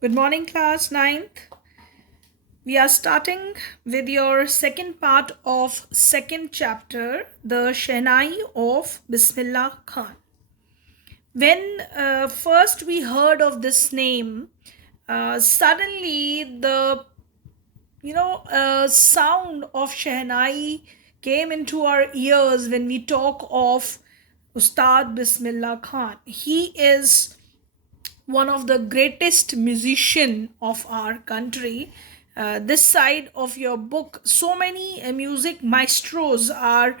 Good morning, class ninth. We are starting with your second part of second chapter, the Shehnai of Bismillah Khan. When first we heard of this name, suddenly the sound of Shehnai came into our ears when we talk of Ustad Bismillah Khan. He is one of the greatest musician of our country. This side of your book, so many music maestros are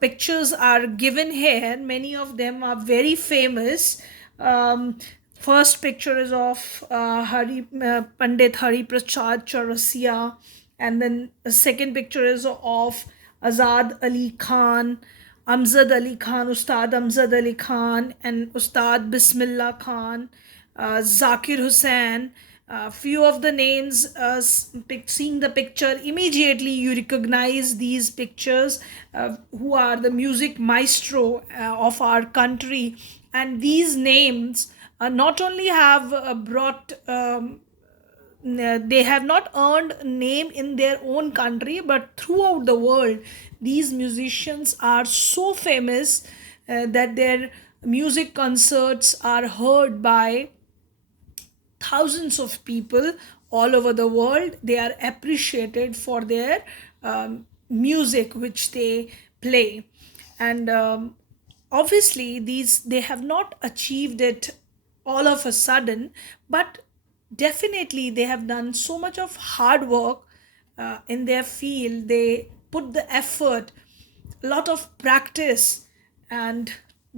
pictures are given here. Many of them are very famous. First picture is of Pandit Hari Prasad Chaurasia, and then the second picture is of Azad Ali Khan, Amzad Ali Khan, Ustad Amzad Ali Khan, and Ustad Bismillah Khan, Zakir Hussain. Few of the names, seeing the picture, immediately you recognize these pictures, who are the music maestro of our country. And these names not only have brought they have not earned name in their own country but throughout the world. These musicians are so famous that their music concerts are heard by thousands of people all over the world. They are appreciated for their music which they play. And obviously these they have not achieved it all of a sudden, but definitely they have done so much of hard work in their field. They put the effort, a lot of practice, and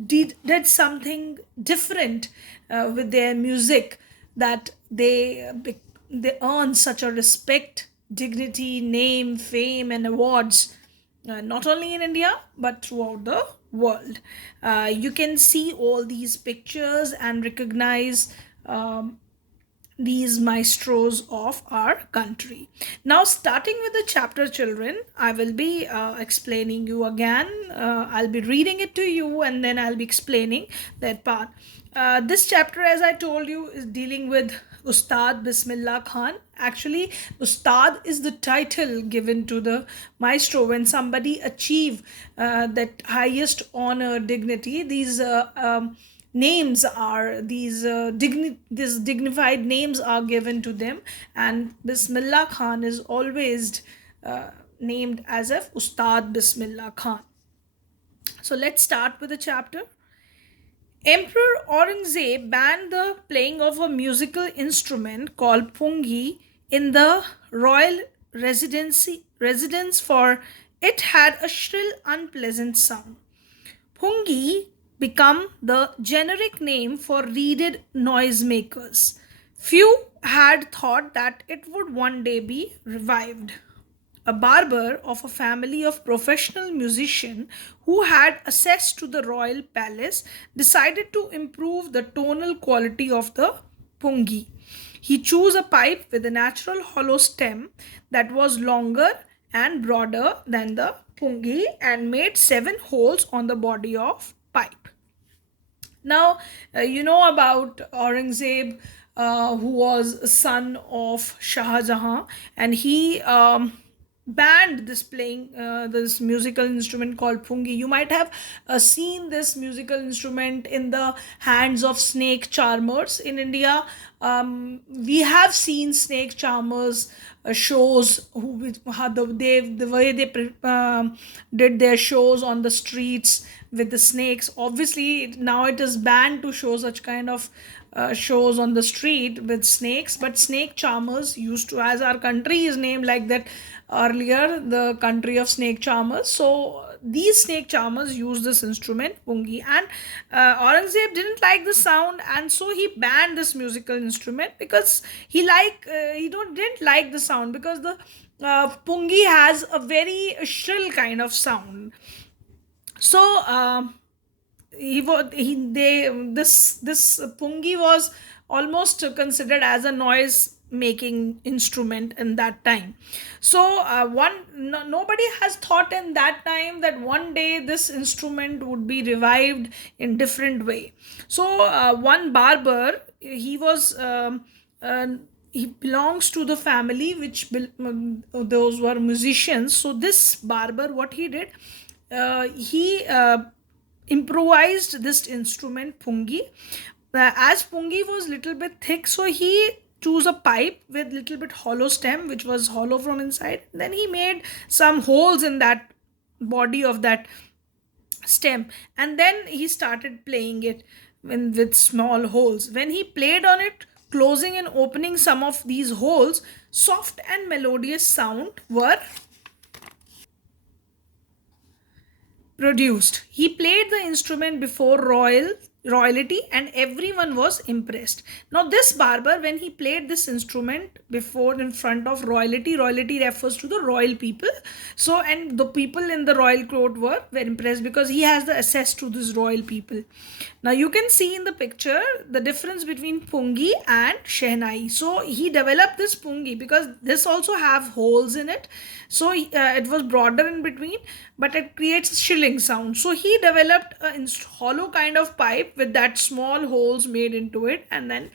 did something different with their music, that they earn such a respect, dignity, name, fame, and awards, not only in India but throughout the world. You can see all these pictures and recognize these maestros of our country. Now, starting with the chapter, children, I will be explaining you again. I'll be reading it to you and then I'll be explaining that part. This chapter, as I told you, is dealing with Ustad Bismillah Khan. Actually, Ustad is the title given to the maestro when somebody achieve that highest honor, dignity. These names are these dignified names are given to them, and Bismillah Khan is always named as if Ustad Bismillah Khan. So let's start with the chapter. Emperor Aurangzeb banned the playing of a musical instrument called pungi in the royal residence, for it had a shrill, unpleasant sound. Pungi became the generic name for reeded noisemakers. Few had thought that it would one day be revived. A barber of a family of professional musicians who had access to the royal palace decided to improve the tonal quality of the pungi. He chose a pipe with a natural hollow stem that was longer and broader than the pungi and made 7 holes on the body of pipe. Now, you know about Aurangzeb, who was a son of Shah Jahan, and he banned this playing this musical instrument called pungi. You might have seen this musical instrument in the hands of snake charmers in India. We have seen snake charmers shows who how the way they did their shows on the streets with the snakes. Obviously now it is banned to show such kind of shows on the street with snakes, but snake charmers used to, as our country is named like that earlier, the country of snake charmers. So these snake charmers use this instrument pungi, and Aurangzeb didn't like the sound, and so he banned this musical instrument because he didn't like the sound, because the pungi has a very shrill kind of sound. So he was he they this pungi was almost considered as a noise making instrument in that time. So nobody has thought in that time that one day this instrument would be revived in different way. So one barber, he was uh, he belongs to the family which those were musicians. So this barber, what he did, he improvised this instrument pungi. As pungi was little bit thick, so he chose a pipe with little bit hollow stem which was hollow from inside. Then he made some holes in that body of that stem, and then he started playing it with small holes. When he played on it, closing and opening some of these holes, soft and melodious sound were produced. He played the instrument before royalty, and everyone was impressed. Now this barber, when he played this instrument before in front of royalty refers to the royal people. So, and the people in the royal court were very impressed because he has the access to these royal people. Now you can see in the picture the difference between pungi and shehnai. So he developed this pungi because this also have holes in it. So it was broader in between, but it creates shilling sound. So he developed a hollow kind of pipe with that small holes made into it, and then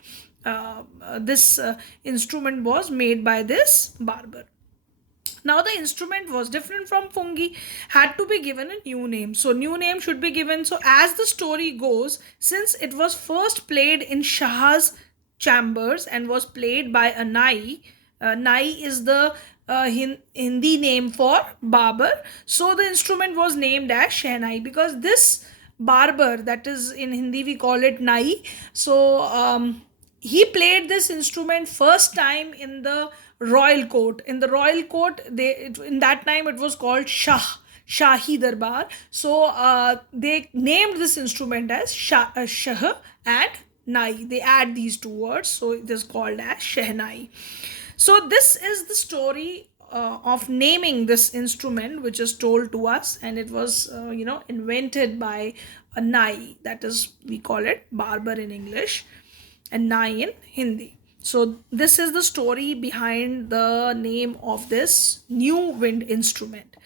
this instrument was made by this barber. Now the instrument was different from pungi, had to be given a new name. So new name should be given. So as the story goes, since it was first played in Shah's chambers and was played by a nai, nai is the Hindi name for barber. So the instrument was named as Shehnai because this barber, that is in Hindi we call it nai. So he played this instrument first time in the royal court. In the royal court, in that time it was called Shahi Darbar. So they named this instrument as Shah and Nai. They add these two words, so it is called as Shehnai. So this is the story of naming this instrument, which is told to us, and it was invented by a Nai. That is, we call it barber in English and Nai in Hindi. So this is the story behind the name of this new wind instrument.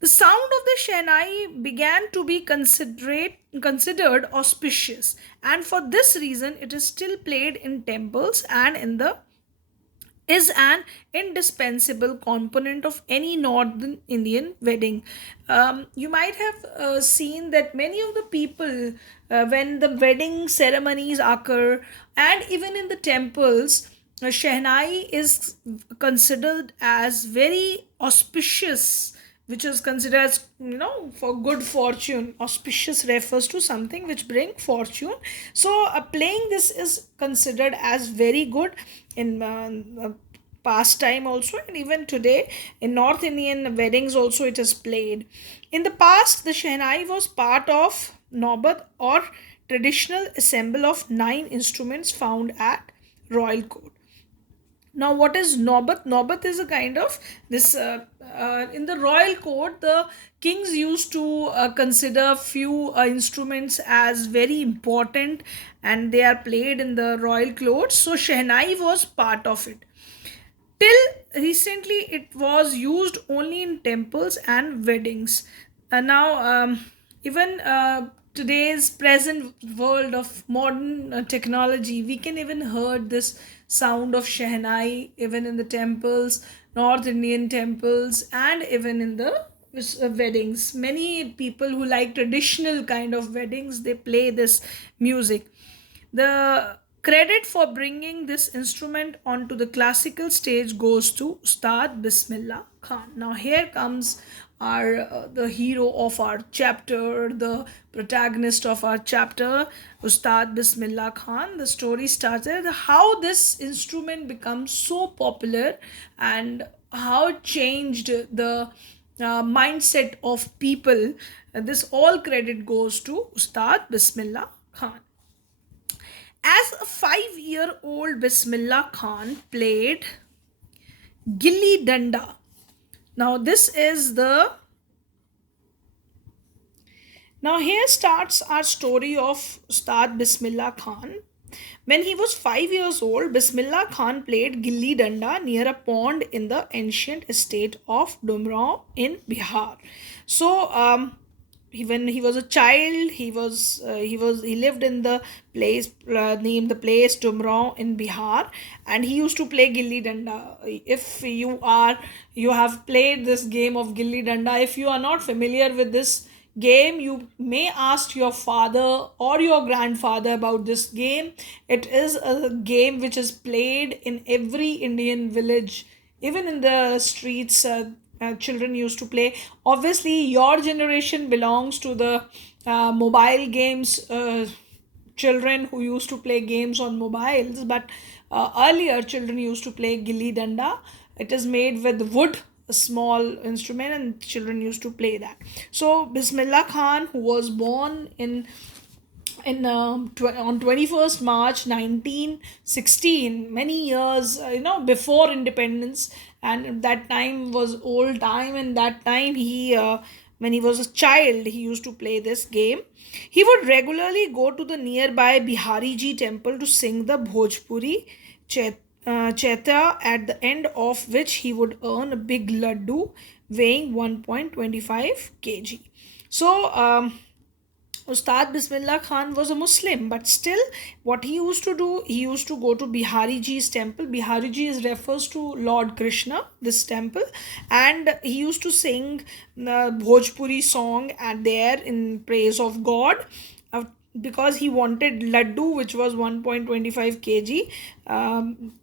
The sound of the Shehnai began to be considered auspicious, and for this reason it is still played in temples and in the is an indispensable component of any northern Indian wedding. You might have seen that many of the people, when the wedding ceremonies occur, and even in the temples, Shehnai is considered as very auspicious, which is considered as for good fortune. Auspicious refers to something which bring fortune. So playing this is considered as very good in past time also, and even today in North Indian weddings also it is played. In the past, the Shehnai was part of Naubat, or traditional assemble of 9 instruments found at royal court. Now, what is Naubat? Naubat is a kind of this in the royal court, the kings used to consider few instruments as very important, and they are played in the royal court. So Shehnai was part of it. Till recently, it was used only in temples and weddings. Now, even today's present world of modern technology, we can even heard this sound of Shehnai even in the temples, North Indian temples, and even in the weddings. Many people who like traditional kind of weddings, they play this music. The credit for bringing this instrument onto the classical stage goes to Ustad Bismillah Khan. Now here comes our the hero of our chapter, the protagonist of our chapter, Ustad Bismillah Khan. The story started how this instrument becomes so popular and how it changed the mindset of people. This all credit goes to Ustad Bismillah Khan. As a 5-year-old, Bismillah Khan played Gilli Danda. Now this is the Now here starts our story of Ustad Bismillah Khan. When he was 5 years old, Bismillah Khan played Gilli Danda near a pond in the ancient estate of Dumrao in Bihar. So when he was a child, he lived in the place named the place Tumrao in Bihar, and he used to play gilli danda. If you have played this game of gilli danda, if you are not familiar with this game, you may ask your father or your grandfather about this game. It is a game which is played in every Indian village, even in the streets. Children used to play. Obviously your generation belongs to the mobile games, children who used to play games on mobiles, but earlier children used to play gilli danda. It is made with wood, a small instrument, and children used to play that. So Bismillah Khan, who was born on 21st March 1916, many years before independence, and that time was old time, and that time he when he was a child, he used to play this game. He would regularly go to the nearby Bihari Ji temple to sing the Bhojpuri Chaitra, at the end of which he would earn a big laddu weighing 1.25 kg. So Ustad Bismillah Khan was a Muslim, but still, what he used to do, he used to go to Bihari Ji's temple. Bihari Ji is refers to Lord Krishna, this temple, and he used to sing the Bhojpuri song at there in praise of God. Because he wanted laddu, which was 1.25 kg.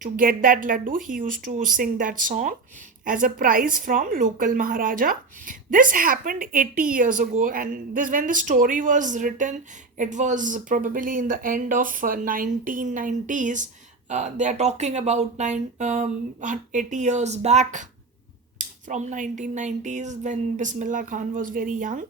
To get that laddu, he used to sing that song as a prize from local Maharaja. This happened 80 years ago, and this when the story was written, it was probably in the end of 1990s. They are talking about 80 years back, from 1990s, when Bismillah Khan was very young.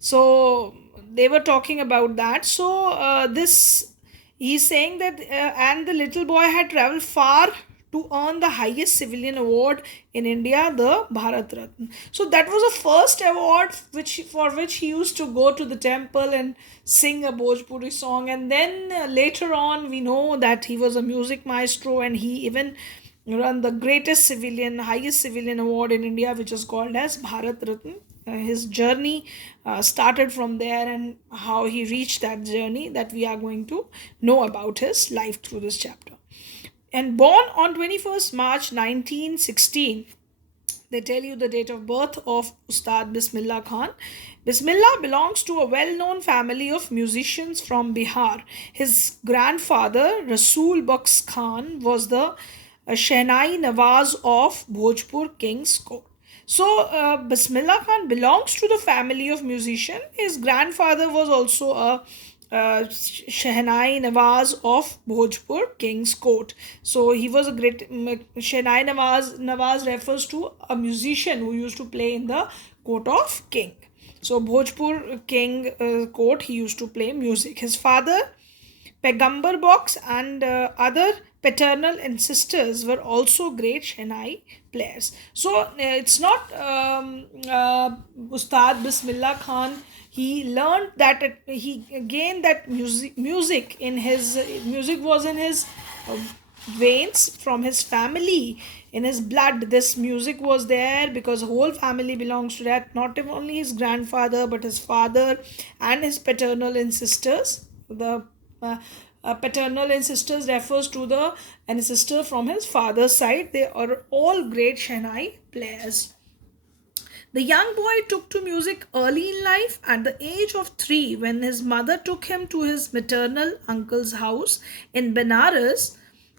So they were talking about that. So this he's saying that and the little boy had traveled far to earn the highest civilian award in India, the Bharat Ratna. So that was the first award for which he used to go to the temple and sing a Bhojpuri song. And then later on, we know that he was a music maestro, and he even won the highest civilian award in India, which is called as Bharat Ratna. His journey started from there, and how he reached that journey, that we are going to know about his life through this chapter. And born on 21st March 1916, they tell you the date of birth of Ustad Bismillah Khan. Bismillah belongs to a well-known family of musicians from Bihar. His grandfather, Rasul Baks Khan, was the Shehnai Nawaz of Bhojpur King's Court. So Bismillah Khan belongs to the family of musicians. His grandfather was also a Shehnai Nawaz of Bhojpur King's Court. So he was a great Shehnai Nawaz refers to a musician who used to play in the court of king. So Bhojpur King court, he used to play music. His father, Pegambar Box, and other paternal ancestors were also great Shehnai players. So it's not Ustad Bismillah Khan. He learned that he gained that music in his music was in his veins, from his family, in his blood. This music was there because whole family belongs to that. Not only his grandfather, but his father and his paternal ancestors. The paternal ancestors refers to the ancestor from his father's side. They are all great Shehnai players. The young boy took to music early in life, at the age of 3, when his mother took him to his maternal uncle's house in Benares.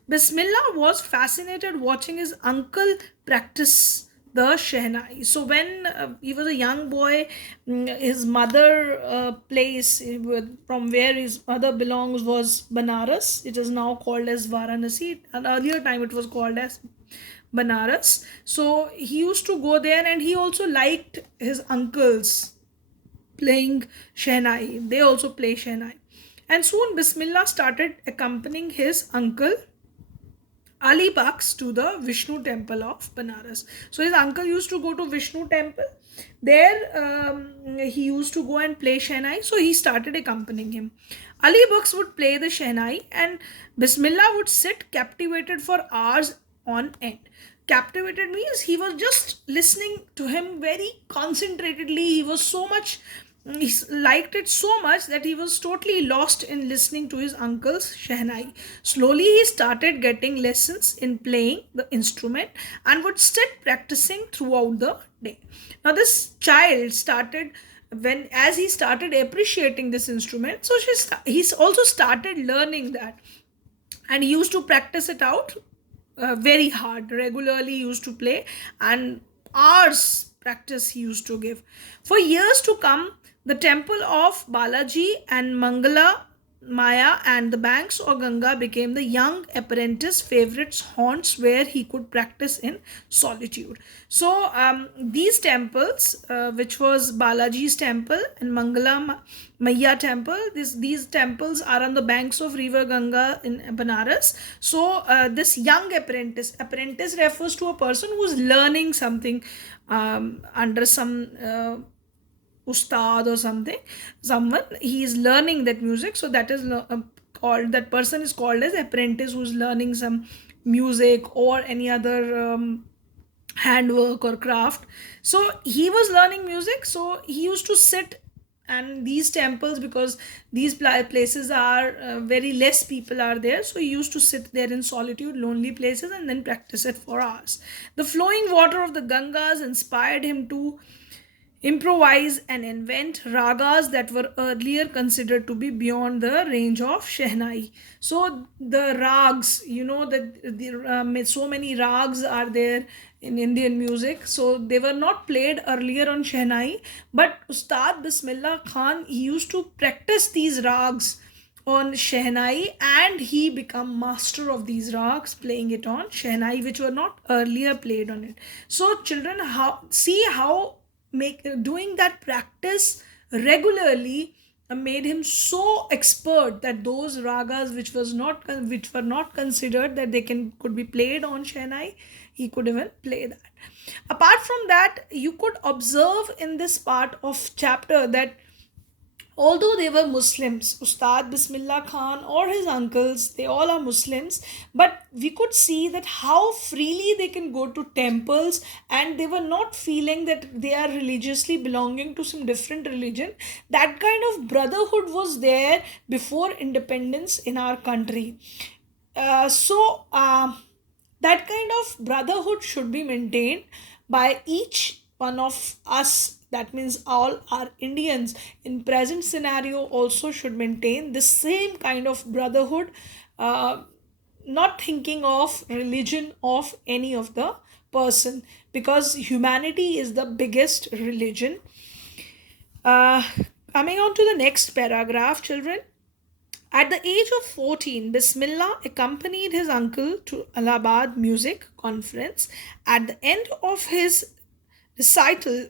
Bismillah was fascinated watching his uncle practice the Shehnai. So when he was a young boy, his mother place from where his mother belongs was Banaras. It is now called as Varanasi. At earlier time it was called as Banaras. So he used to go there, and he also liked his uncles playing Shehnai. They also play Shehnai. And soon Bismillah started accompanying his uncle Ali Baks to the Vishnu temple of Banaras. So his uncle used to go to Vishnu temple. There he used to go and play Shehnai. So he started accompanying him. Ali Baks would play the Shehnai, and Bismillah would sit captivated for hours on end. Captivated means he was just listening to him very concentratedly. He was so much liked it so much that he was totally lost in listening to his uncle's Shehnai. Slowly, he started getting lessons in playing the instrument and would sit practicing throughout the day. Now, this child started when as he started appreciating this instrument, so he's also started learning that, and he used to practice it out very hard regularly. He used to play, and hours practice he used to give. For years to come, the temple of Balaji and Mangala Maya and the banks of Ganga became the young apprentice favorite's haunts where he could practice in solitude. So these temples, which was Balaji's temple and Mangala Maya temple, these temples are on the banks of river Ganga in Banaras. So this young apprentice refers to a person who's learning something under some ustad or something, someone he is learning that music. So that is called, that person is called as apprentice, who's learning some music or any other handwork or craft. So he was learning music, so he used to sit, and these temples, because these places are very less people are there, so he used to sit there in solitude, lonely places, and then practice it for hours. The flowing water of the Gangas inspired him to improvise and invent ragas that were earlier considered to be beyond the range of Shehnai. So the rags, that so many rags are there in Indian music. So they were not played earlier on Shehnai, but Ustad Bismillah Khan, he used to practice these rags on Shehnai, and he become master of these rags, playing it on Shehnai, which were not earlier played on it. So children, how make doing that practice regularly made him so expert that those ragas which were not considered that they could be played on Shehnai, he could even play that. Apart from that, you could observe in this part of chapter that although they were Muslims, Ustad Bismillah Khan or his uncles, they all are Muslims, but we could see that how freely they can go to temples, and they were not feeling that they are religiously belonging to some different religion. That kind of brotherhood was there before independence in our country. That kind of brotherhood should be maintained by each one of us. That means all our Indians in present scenario also should maintain the same kind of brotherhood, uh, not thinking of religion of any of the person, because humanity is the biggest religion. uh, Coming on to the next paragraph, children. At the age of 14, Bismillah accompanied his uncle to Allahabad Music Conference. At the end of his recital,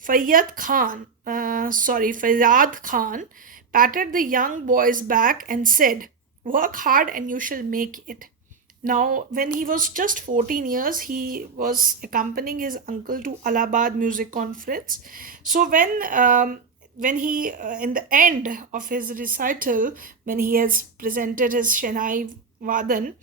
Fayyad Khan patted the young boy's back and said, "Work hard and you shall make it." Now, when he was just 14 years, he was accompanying his uncle to Allahabad Music Conference. So when he in the end of his recital, when he has presented his Shehnai Vadan,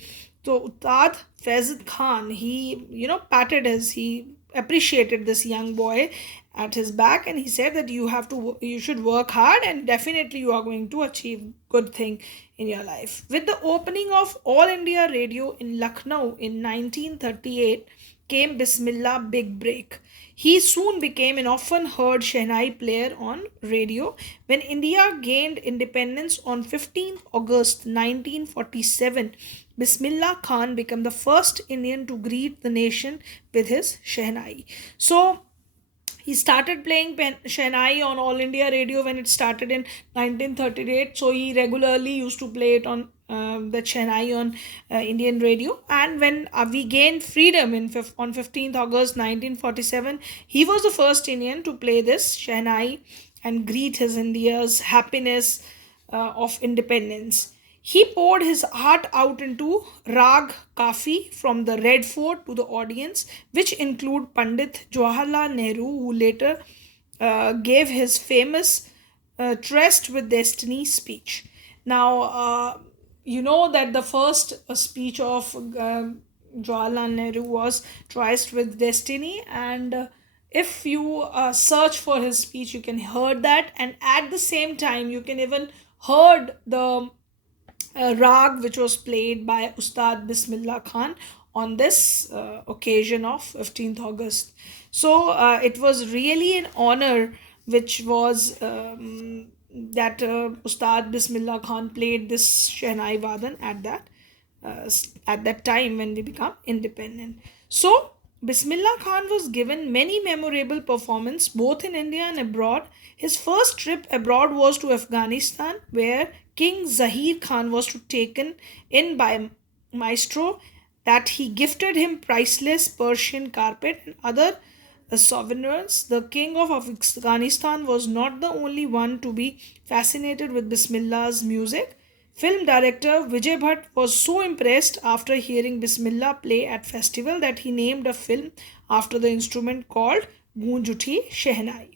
so Ustad Faizad Khan, he patted he appreciated this young boy at his back, and he said that you should work hard, and definitely you are going to achieve good thing in your life. With the opening of All India Radio in Lucknow in 1938 came Bismillah big break. He soon became an often heard Shehnai player on radio. When India gained independence on 15th August 1947, Bismillah Khan became the first Indian to greet the nation with his Shehnai. So he started playing Shehnai on All India Radio when it started in 1938. So he regularly used to play it on the Shehnai on Indian radio. And when we gained freedom on 15th August 1947, he was the first Indian to play this Shehnai and greet his India's happiness of independence. He poured his heart out into Rag Kafi from the Red Fort to the audience, which include Pandit Jawaharlal Nehru, who later gave his famous Tryst with Destiny speech. Now, you know that the first speech of Jawaharlal Nehru was Tryst with Destiny, and if you search for his speech, you can hear that, and at the same time you can even heard the rag which was played by Ustad Bismillah Khan on this occasion of 15th August. So it was really an honor which was that Ustad Bismillah Khan played this Shehnai Vadan at that time when we become independent. So Bismillah Khan was given many memorable performances both in India and abroad. His first trip abroad was to Afghanistan, where King Zahir Khan was taken in by Maestro, that he gifted him priceless Persian carpet and other sovereigns. The king of Afghanistan was not the only one to be fascinated with Bismillah's music. Film director Vijay Bhatt was so impressed after hearing Bismillah play at festival that he named a film after the instrument called Goonj Uthi Shehnai.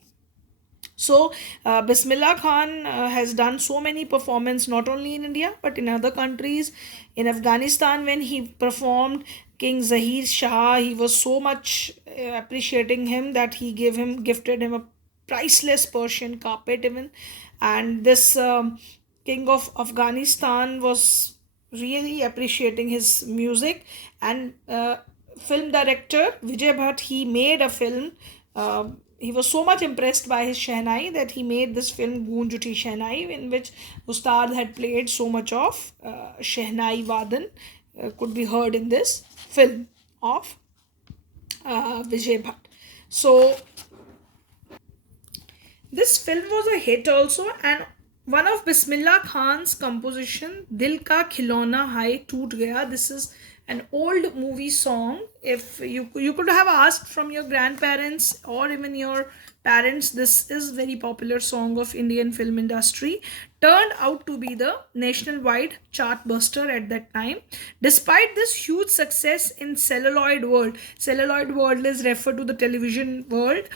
So, Bismillah Khan has done so many performances not only in India but in other countries. In Afghanistan, when he performed King Zahir Shah, he was so much appreciating him that he gifted him a priceless Persian carpet even. And this King of Afghanistan was really appreciating his music. And film director Vijay Bhatt, he made a film. He was so much impressed by his Shehnai that he made this film Goonj Uthi Shehnai, in which Ustad had played so much of Shehnai Vadan could be heard in this film of Vijay Bhatt. So this film was a hit also, and one of Bismillah Khan's composition, Dil Ka Khilona Hai Toot Gaya. This is an old movie song. If you could have asked from your grandparents or even your parents, this is very popular song of Indian film industry. Turned out to be the nationwide chart buster at that time. Despite this huge success in celluloid world is referred to the television world.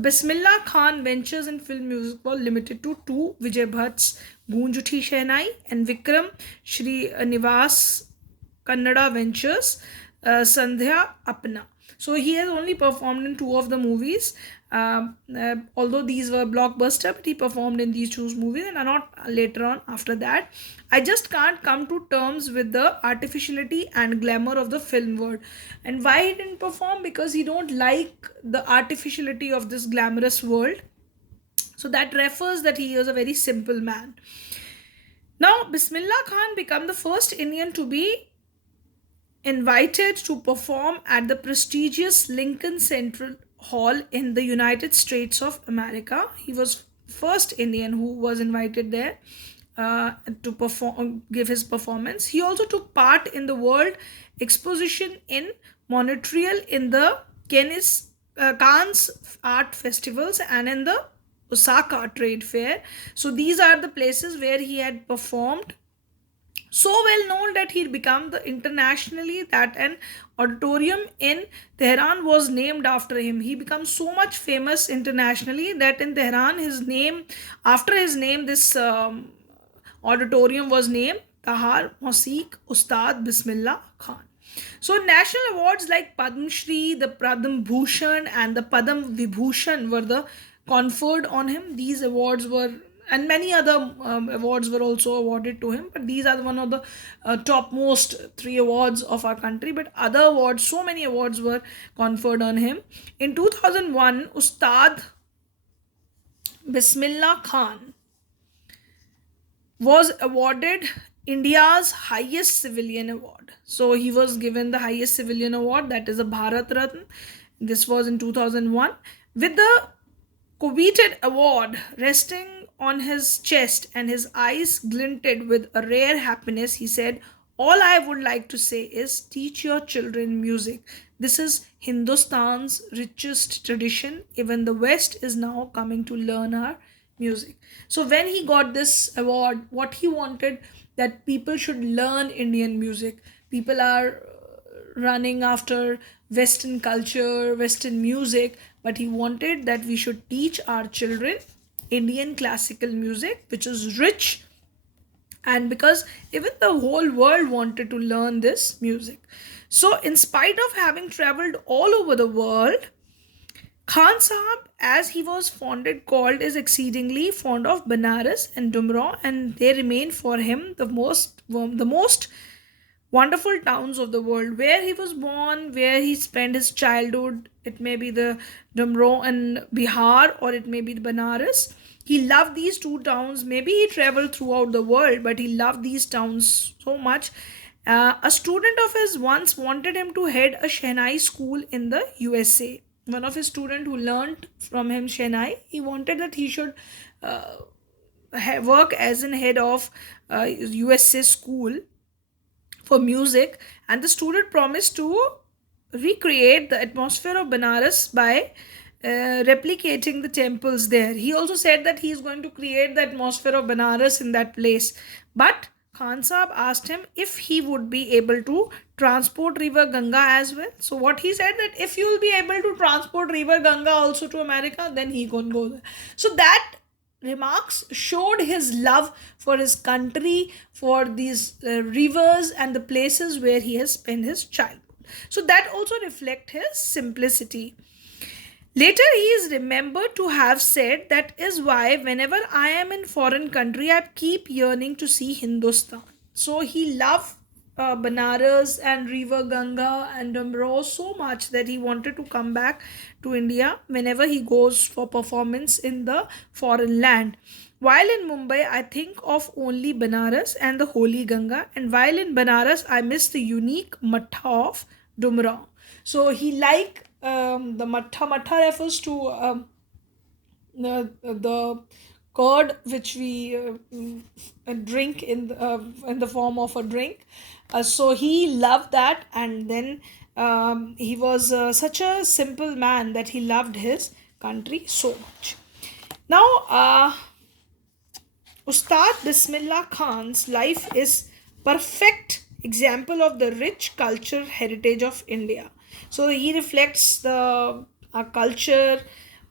Bismillah Khan ventures in film music were limited to two: Vijay Bhatt's Goonj Uthi Shehnai and Vikram Shri Nivas Kannada Ventures Sandhya Apna. So he has only performed in two of the movies, although these were blockbuster, but he performed in these two movies and not later on after that. I just can't come to terms with the artificiality and glamour of the film world. And why he didn't perform? Because he don't like the artificiality of this glamorous world. So that refers that he is a very simple man. Now, Bismillah Khan became the first Indian to be invited to perform at the prestigious Lincoln Central Hall in the United States of America. He was first Indian who was invited there to give his performance. He also took part in the World Exposition in Montreal, in the Cannes Art Festivals, and in the Osaka Trade Fair. So these are the places where he had performed, so well known that he became the internationally that an auditorium in Tehran was named after him. He becomes so much famous internationally that in Tehran after his name, this auditorium was named Tahar Mosik Ustad Bismillah Khan. So national awards like Padma Shri, the Padma Bhushan and the Padma Vibhushan were conferred on him. These awards were, and many other awards were also awarded to him, but these are one of the topmost three awards of our country. But other awards, so many awards were conferred on him. In 2001, Ustad Bismillah Khan was awarded India's highest civilian award. So he was given the highest civilian award, that is a Bharat Ratna. This was in 2001. With the coveted award resting on his chest and his eyes glinted with a rare happiness, he said, "All I would like to say is teach your children music. This is Hindustan's richest tradition. Even the West is now coming to learn our music." So when he got this award, what he wanted, that people should learn Indian music. People are running after Western culture, Western music, but he wanted that we should teach our children Indian classical music, which is rich, and because even the whole world wanted to learn this music. So in spite of having traveled all over the world, Khan Sahab, as he was fonded called, is exceedingly fond of Banaras and Dumraw, and they remain for him the most wonderful towns of the world. Where he was born, where he spent his childhood, it may be the Dumraw and Bihar, or it may be the Banaras. He loved these two towns. Maybe he traveled throughout the world, but he loved these towns so much. A student of his once wanted him to head a Shehnai school in the USA. One of his students who learned from him Shehnai, he wanted that he should uh, work as an head of USA school for music, and the student promised to recreate the atmosphere of Banaras by replicating the temples there. He also said that he is going to create the atmosphere of Banaras in that place. But Khan Sahib asked him if he would be able to transport river Ganga as well. So what he said, that if you will be able to transport river Ganga also to America, then he can go there. So that remarks showed his love for his country, for these rivers and the places where he has spent his childhood. So that also reflect his simplicity. Later, he is remembered to have said, that is why whenever I am in foreign country, I keep yearning to see Hindustan. So he loved Banaras and River Ganga and Damro so much that he wanted to come back to India whenever he goes for performance in the foreign land. While in Mumbai, I think of only Banaras and the Holy Ganga, and while in Banaras, I miss the unique Matha of Dumra. So he like the Matha. Matha refers to the curd which we drink in the form of a drink. So he loved that, and then he was such a simple man that he loved his country so much. Now, Ustad Bismillah Khan's life is perfect example of the rich culture heritage of India. So he reflects the culture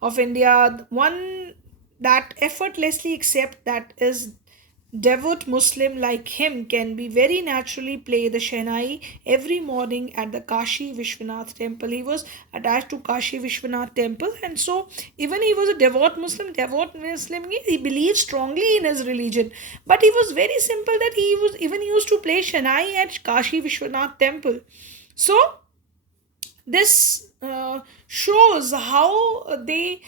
of India, one that effortlessly accept that is devout Muslim like him can be very naturally play the Shehnai every morning at the Kashi Vishwanath temple. He was attached to Kashi Vishwanath temple, and so even he was a devout Muslim means he believed strongly in his religion. But he was very simple that he was even used to play Shehnai at Kashi Vishwanath temple. So this shows how they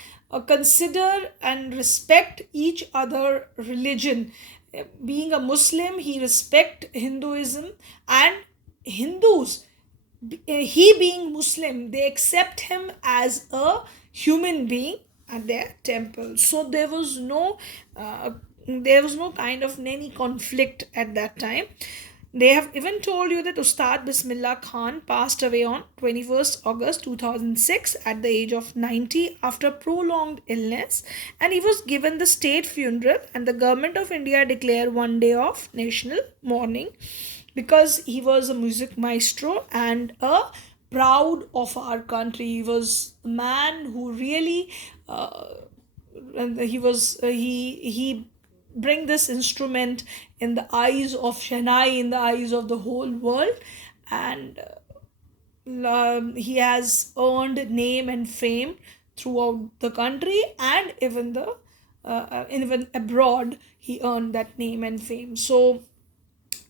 consider and respect each other religion. Being a Muslim, he respect Hinduism, and Hindus, he being Muslim, they accept him as a human being at their temple. So there was no kind of any conflict at that time. They have even told you that Ustad Bismillah Khan passed away on 21st August 2006 at the age of 90 after prolonged illness, and he was given the state funeral, and the government of India declared one day of national mourning because he was a music maestro and a proud of our country. He was a man who really and he bring this instrument in the eyes of Shehnai, in the eyes of the whole world, and he has earned name and fame throughout the country, and even abroad he earned that name and fame. So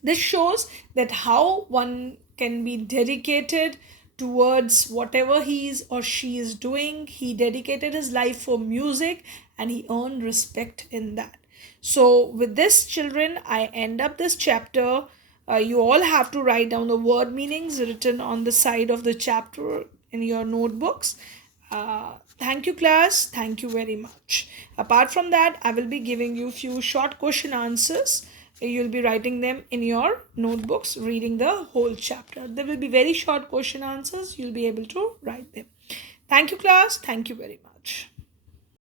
this shows that how one can be dedicated towards whatever he is or she is doing. He dedicated his life for music, and he earned respect in that. So, with this, children, I end up this chapter. You all have to write down the word meanings written on the side of the chapter in your notebooks. Thank you, class. Thank you very much. Apart from that, I will be giving you few short question answers. You'll be writing them in your notebooks, reading the whole chapter. There will be very short question answers. You'll be able to write them. Thank you, class. Thank you very much.